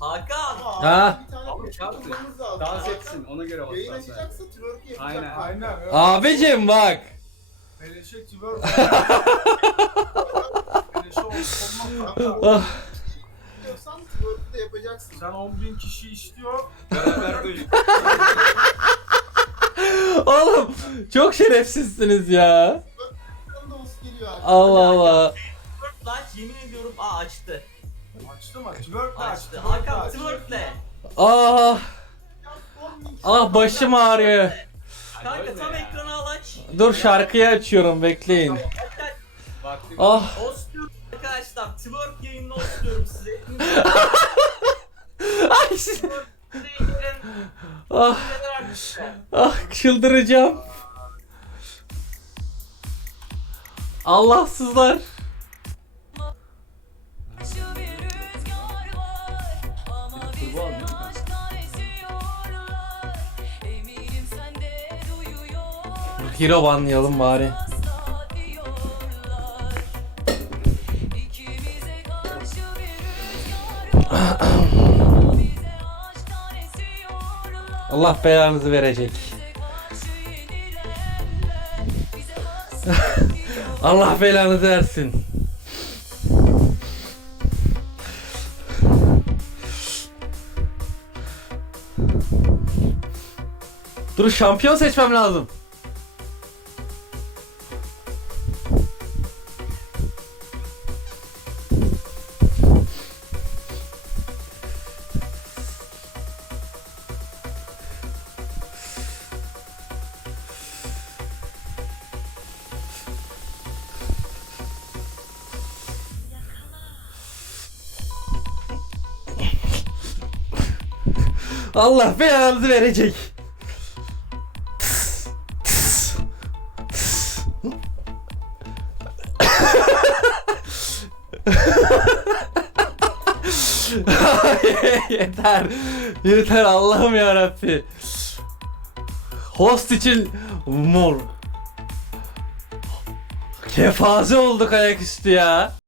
Hakan. Ha. abi çarptı. Dans etsin ona göre. Yayın açacaksa twerk yapacak. Aynen. Aynen. Abicim bak. Beleşe twerk. Beleşe ol- olmaz Kanka. Ah. Diyorsan twerk'ü de yapacaksın. Sen 10 bin kişi istiyor. Beraber duy. Oğlum çok şerefsizsiniz ya. Twerk'ten de olsun geliyor. Allah Allah. Lan yemin ediyorum. Aa açtı. Açtı mı? Twerk de Açtı. açtı. Hakan twerkle. Ah. Ah başım ağrıyor. Kanka tam ekranı al aç. Dur şarkıyı açıyorum bekleyin. Vakti Ah. Ostuyorum arkadaşlar. Twerk yayınını ostuyorum size. Ay. Ah. neler arkadaşlar. Ah çıldıracağım. Allahsızlar. Var ama bize aşktan esiyorlar Allah belanızı verecek. Allah belanızı versin. Dur şampiyon seçmem lazım. Allah belanızı verecek. yeter. Yeter Allah'ım ya Rabbi. Host için mor. Kefaze olduk ayaküstü ya.